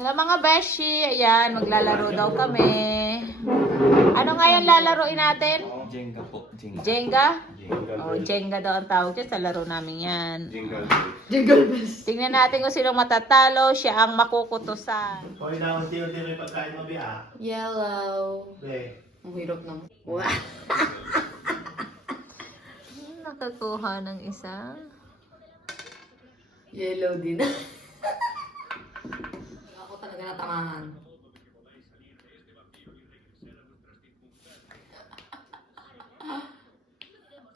Hello mga beshi, ayan, maglalaro daw kami. Ano nga yung lalaroin natin? Jenga po. Jenga. Jenga? Jenga. Oh, Jenga daw ang tawag dyan sa laro namin yan. Jenga. Jingle bells. Tingnan natin kung sinong matatalo, siya ang makukutusan. Hoy na, unti-unti may pagkain mo, Bia. Yellow. Be. Ang hirap naman. Wow. Nakakuha ng isa. Yellow din. Ako talaga natamahan.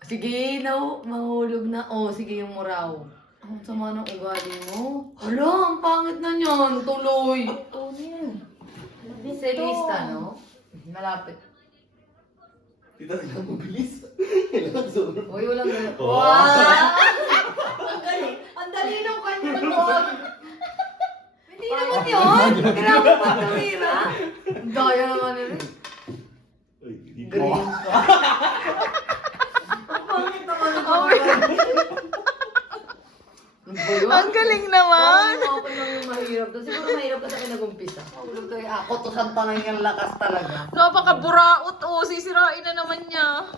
Sige, mahulog na. Oh, sige yung muraw. Ang sama ng ugali mo. Wala, ang pangit na niyan. Tuloy. Ito yan. Sa lista, no? Malapit. Tita, kailangan mo bilis. Kailangan sobrang. Uy, walang gano'n. Oh. Wow! Ang dali ng kanya doon. Hindi naman yun. Grabe pa tumira. Daya naman yun. Uy, hindi Green mo. pa. Ang pangit naman ito. Ang galing naman. Ako lang yung mahirap. Siguro mahirap ka sa pinag-umpisa. Ako to santanay yung lakas talaga. Napakaburaot, oh, sisirain na naman niya.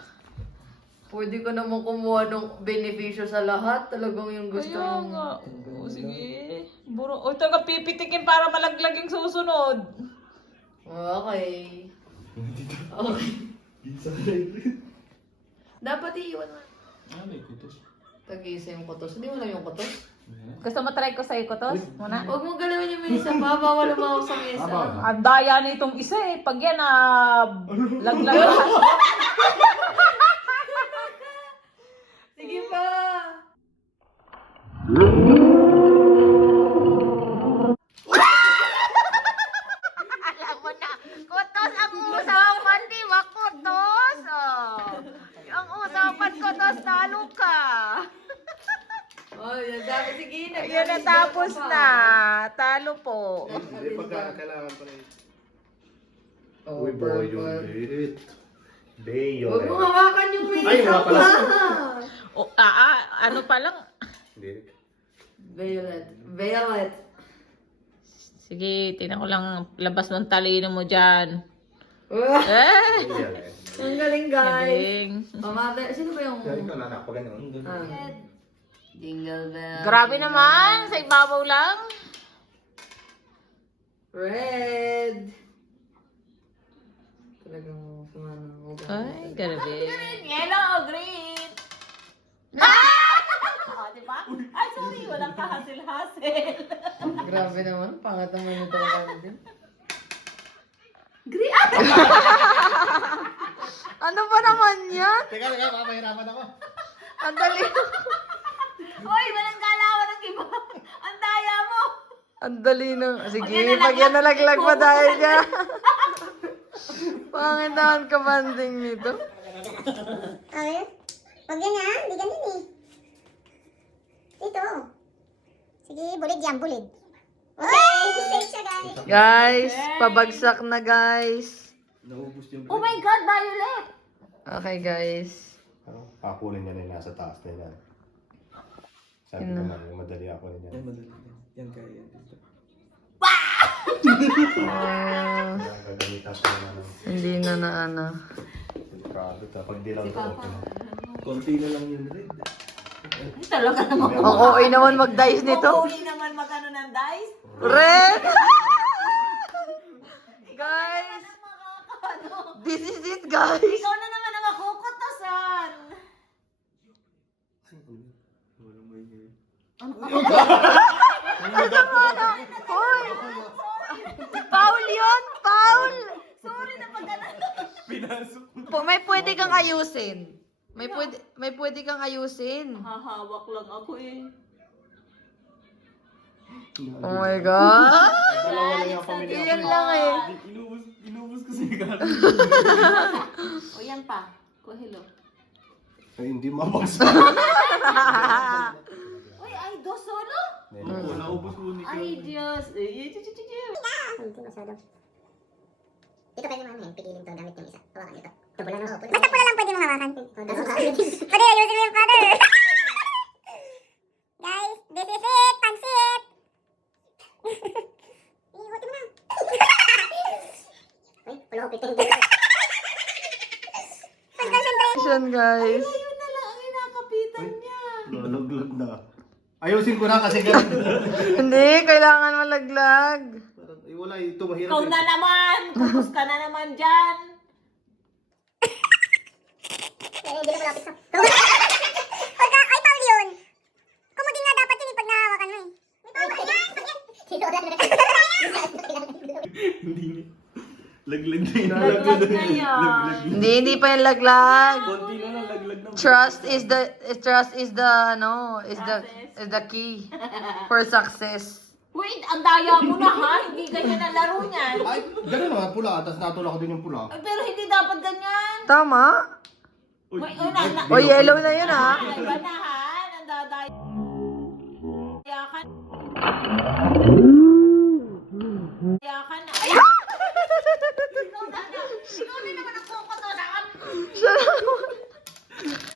Pwede ka naman kumuha ng benepisyo sa lahat. Talagang yung gusto Kaya mo. nga. Oh, sige. Buro. O, ito ka pipitikin para malaglag yung susunod. Okay. Okay. Pizza rin. Dapat iiwan mo. Ah, may kutos. Tag-isa yung kutos. Hindi mo lang yung kutos. Gusto mo try ko sa'yo, Kutos? Muna. Huwag mo galawin yung mesa pa. Bawal lumaw sa mesa. Ang daya nitong isa eh. Pag yan, laglag lahat. Sige pa. Alam mo na, Kutos, ang usapan, di ba, Kutos? Oh. Ang usapan, Kutos, talo ka. Oh, yan. Sabi, sige. Ayan, natapos na. Talo po. Hindi, pagka kailangan pa rin. Oh, Uy, boy, yung purple. bait. Bayo. Huwag mo hawakan yung mesa Ay, wala pala. O, ano pa lang? Hindi. Violet. Violet. Sige, tinan ko lang labas ng talino mo dyan. Wah, Eh! ang galing, guys. Galing. Oh, mother. Sino ba yung... Kaya ikaw nanak pa ganun. Jingle bell. Grabe naman, sa ibabaw lang. Red. Talagang sumana ng ugali. Ay, grabe. Yellow o green? Ah! Oh, diba? Ay, sorry, walang kahasil-hasil. Grabe naman. Pangat naman ito ako din. Green? Ano ba naman yan? Teka, mamahirapan ako. Ang dali. Hoy, walang galawan ng iba. Ang daya mo. Ang dali nang... Sige, yan pag yan nalaglag pa dahil ka. Pangit naman kabanding nito. Okay. Wag yan ha, hindi ganun eh. Dito. Sige, bulid yan, bulid. Okay, safe siya guys. Guys, pabagsak na guys. Naubos yung Oh my God, Violet! Okay guys. Pakunin niya na yung nasa taas na yan. Sabi ko naman, yung madali ako na Yan, yan. madali. Yan kaya yan. Dito. Ah, Yan, gagamitan ko naman ng hindi na ano. product. Pag di lang ito, okay na. Konti na lang yung red. Talaga naman. Ang okay naman mag-dice nito. Huli naman magano ng dice. Red! Guys! This is it guys! Ikaw na naman ang makukutosan. Walang may hair. Hoy! Paul yun! Paul! Sorry na pagano. Pinasok. May pwede kang ayusin. May pwede kang ayusin. Hahawak lang ako eh. Oh my God! Dalawa lang yung pamilya Yan lang eh. Inubos ko si Carl. O yan pa. Kuhilo. Ay, hindi mabagsak. Uy, ay, dos solo? Oo, naubos ko ni Carl. Ay, Diyos. Hindi masyado. Dito pwede naman pigilin to gamit yung isa. Hawakan ito. Basta pula lang pwede mong hawakan. Pwede, ayusin mo yung father. Guys, this is it. Pansit. Concentration, guys. Ayun na lang ang inakapitan niya. Lalaglag na. Ayusin ko na kasi ganun. Hindi, kailangan malaglag. Parang, ay wala, ito mahirap. Ikaw na naman! Kupos ka na naman dyan! Hindi na malapit sa... Pagka, ay, Paul yun. Kumudi nga dapat yun pag nahawakan mo eh. Hindi niya. Laglag na yun. Laglag na yan. Laglag na. Hindi pa yung laglag. Konti na lang, laglag na. Trust is the key for success. Wait, ang daya mo na ha? Hindi ganyan ang laro niyan. Ay, ganun naman, pula. Tapos natulak ko din yung pula. Ay, pero hindi dapat ganyan. Tama? Uy, Wait, na. O, yellow na yun, ha? Ay, iba na ha? Nandadaya. Kaya ka na. Ay!